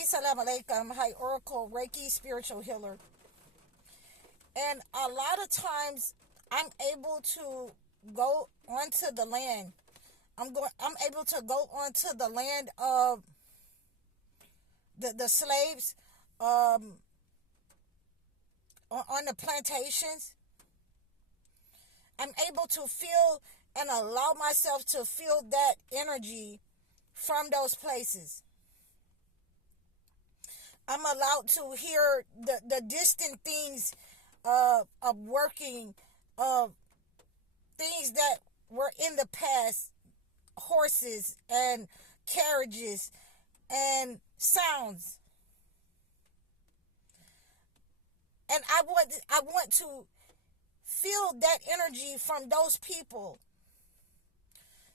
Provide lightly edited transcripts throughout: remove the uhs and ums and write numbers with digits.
Hi, salam alaikum. Hi, Oracle, Reiki, spiritual healer. And a lot of times I'm able to go onto the land. I'm able to go onto the land of the slaves on the plantations. I'm able to feel and allow myself to feel that energy from those places. I'm allowed to hear the distant things of working, of things that were in the past, horses and carriages and sounds. And I want to feel that energy from those people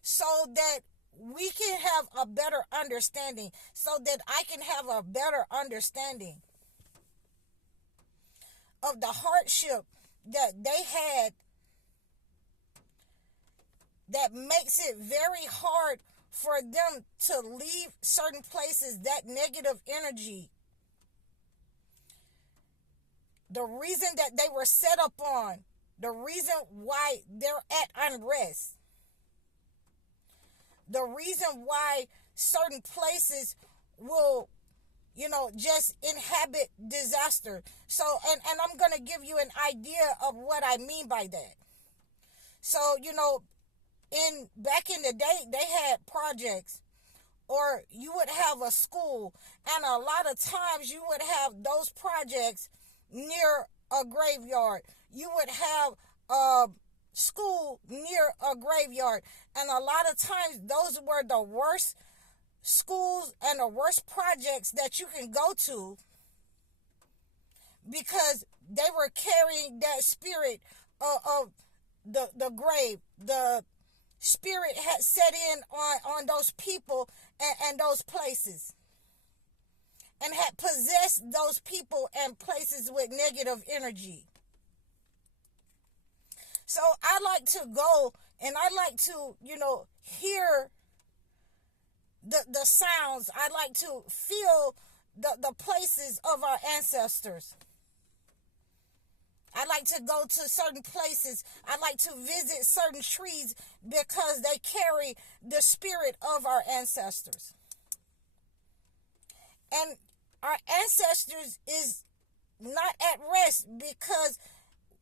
so that we can have a better understanding, so that I can have a better understanding of the hardship that they had, that makes it very hard for them to leave certain places, that negative energy. The reason that they were set up on, the reason why they're at unrest, the reason why certain places will, just inhabit disaster. So, and I'm going to give you an idea of what I mean by that. So, back in the day, they had projects, or you would have a school, and a lot of times you would have those projects near a graveyard. You would have a school near a graveyard, and a lot of times those were the worst schools and the worst projects that you can go to, because they were carrying that spirit of the grave. The spirit had set in on those people and those places, and had possessed those people and places with negative energy. So I like to go and I like to, hear the sounds. I like to feel the places of our ancestors. I like to go to certain places. I like to visit certain trees because they carry the spirit of our ancestors. And our ancestors is not at rest because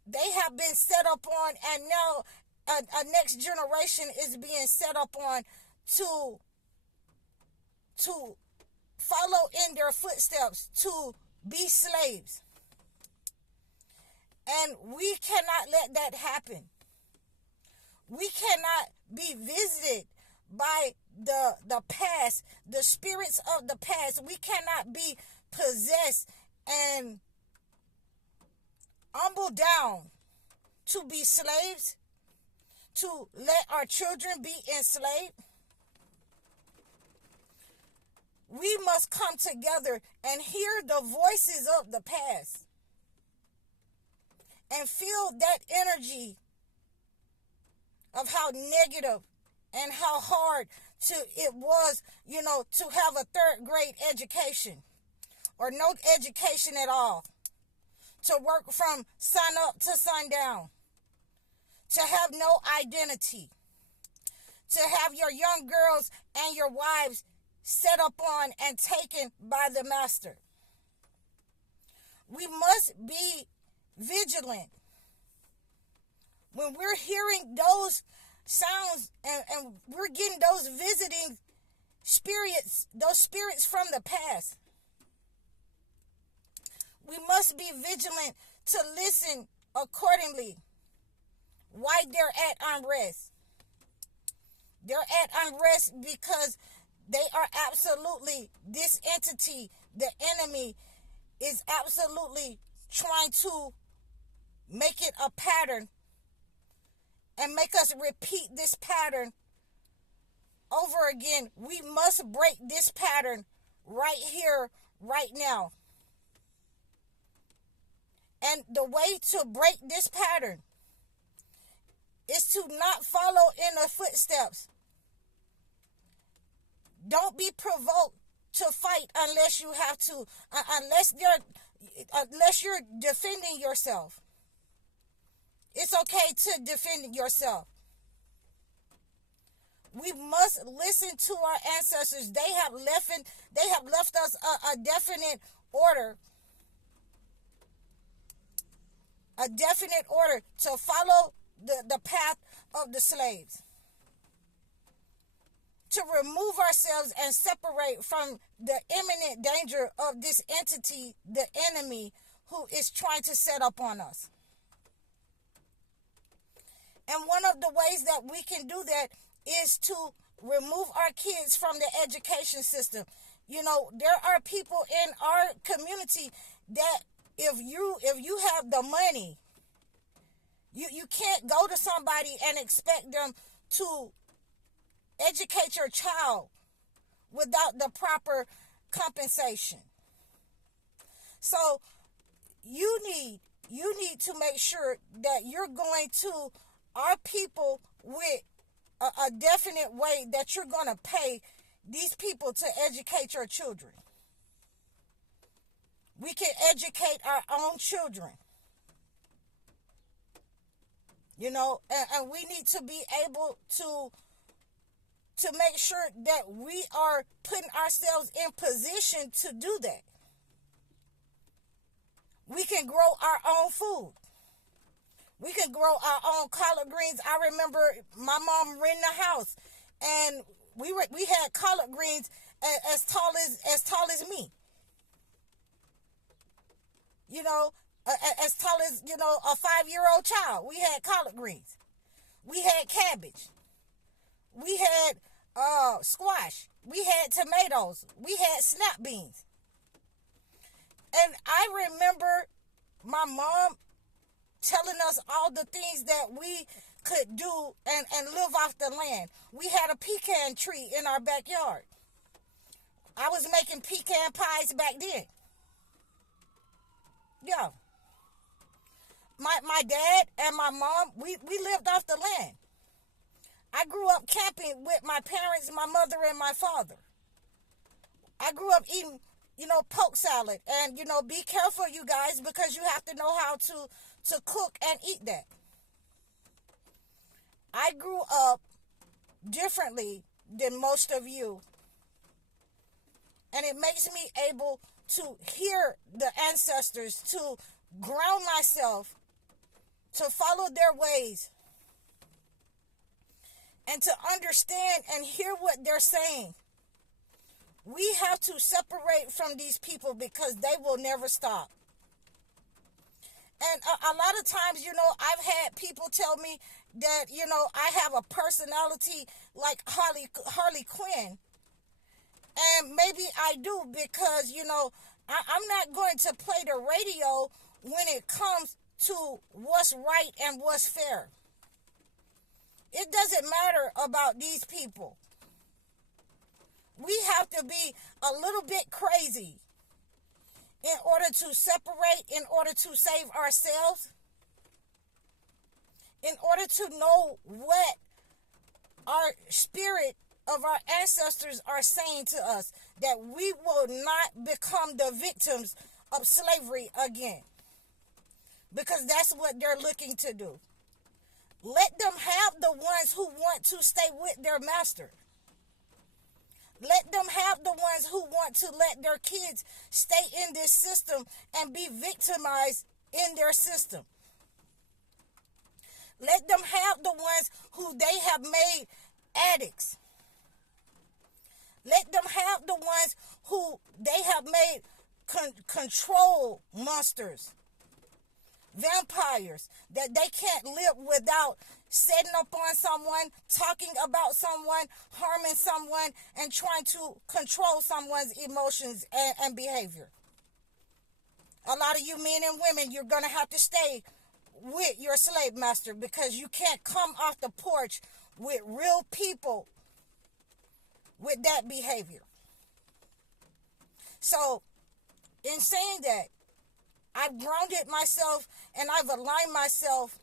they have been set up on, and now a next generation is being set up on to follow in their footsteps, to be slaves. And we cannot let that happen. We cannot be visited by the past, the spirits of the past. We cannot be possessed and humbled down to be slaves, to let our children be enslaved. We must come together and hear the voices of the past and feel that energy of how negative and how hard it was, to have a third grade education or no education at all, to work from sun up to sundown, to have no identity, to have your young girls and your wives set up on and taken by the master. We must be vigilant. When we're hearing those sounds and we're getting those visiting spirits, those spirits from the past, we must be vigilant to listen accordingly. Why they're at unrest? They're at unrest because they are absolutely, this entity, the enemy, is absolutely trying to make it a pattern and make us repeat this pattern over again. We must break this pattern right here, right now. And the way to break this pattern is to not follow in the footsteps. Don't be provoked to fight unless you have to, unless you're defending yourself. It's okay to defend yourself. We must listen to our ancestors. They have left us a definite order. A definite order to follow the path of the slaves. To remove ourselves and separate from the imminent danger of this entity, the enemy, who is trying to set up on us. And one of the ways that we can do that is to remove our kids from the education system. You know, there are people in our community that if you have the money, you can't go to somebody and expect them to educate your child without the proper compensation. So you need to make sure that you're going to our people with a definite way that you're going to pay these people to educate your children. We can educate our own children. You know, and we need to be able to make sure that we are putting ourselves in position to do that. We can grow our own food. We can grow our own collard greens. I remember my mom renting a house, and we had collard greens as tall as me. You know, as tall as, you know, a 5-year-old child. We had collard greens. We had cabbage. We had squash. We had tomatoes. We had snap beans. And I remember my mom telling us all the things that we could do and live off the land. We had a pecan tree in our backyard. I was making pecan pies back then. Yeah. My dad and my mom, we lived off the land. I grew up camping with my parents, my mother, and my father. I grew up eating, you know, poke salad. And, you know, be careful, you guys, because you have to know how to cook and eat that. I grew up differently than most of you. And it makes me able to hear the ancestors, to ground myself, to follow their ways, and to understand and hear what they're saying. We have to separate from these people because they will never stop. And a lot of times, you know, I've had people tell me that, you know, I have a personality like Harley Quinn. And maybe I do because, you know, I'm not going to play the radio when it comes to what's right and what's fair. It doesn't matter about these people. We have to be a little bit crazy in order to separate, in order to save ourselves, in order to know what our spirit of our ancestors are saying to us, that we will not become the victims of slavery again. Because that's what they're looking to do. Let them have the ones who want to stay with their master. Let them have the ones who want to let their kids stay in this system and be victimized in their system. Let them have the ones who they have made addicts. Let them have the ones who they have made control monsters, vampires, that they can't live without setting up on someone, talking about someone, harming someone, and trying to control someone's emotions and behavior. A lot of you men and women, you're going to have to stay with your slave master because you can't come off the porch with real people with that behavior. So, in saying that, I've grounded myself and I've aligned myself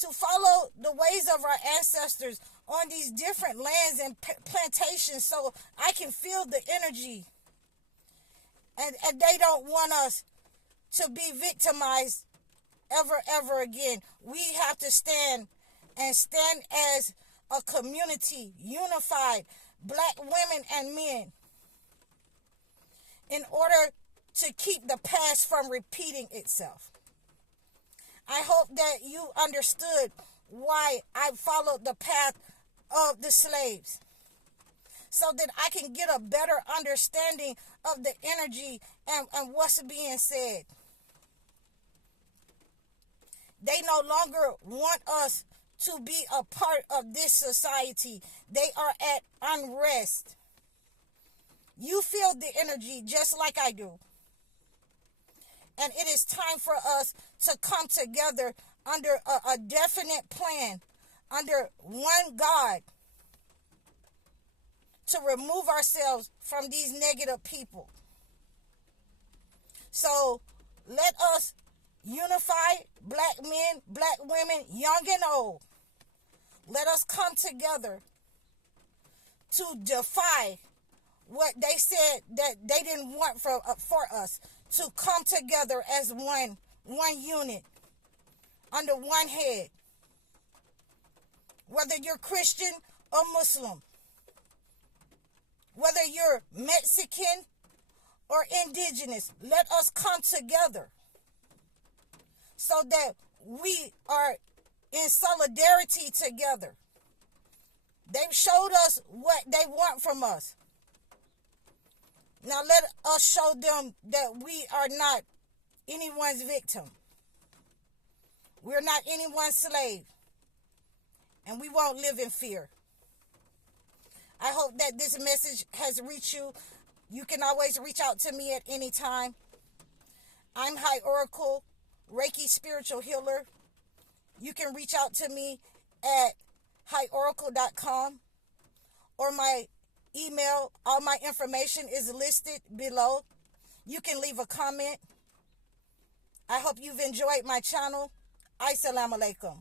to follow the ways of our ancestors on these different lands and plantations so I can feel the energy. And they don't want us to be victimized ever again. We have to stand as a community, unified, black women and men, in order to keep the past from repeating itself. I hope that you understood why I followed the path of the slaves, so that I can get a better understanding of the energy and what's being said. They no longer want us to be a part of this society. They are at unrest. You feel the energy just like I do. And it is time for us to come together under a definite plan, under one God, to remove ourselves from these negative people. So let us unify, black men, black women, young and old. Let us come together to defy what they said that they didn't want for us, to come together as one unit, under one head. Whether you're Christian or Muslim, whether you're Mexican or indigenous, let us come together so that we are in solidarity together. They've showed us what they want from us. Now let us show them that we are not anyone's victim. We're not anyone's slave. And we won't live in fear. I hope that this message has reached you. You can always reach out to me at any time. I'm High Oracle, Reiki Spiritual Healer. You can reach out to me at highoracle.com, or my email. All my information is listed below. You can leave a comment. I hope you've enjoyed my channel. Assalamu alaikum.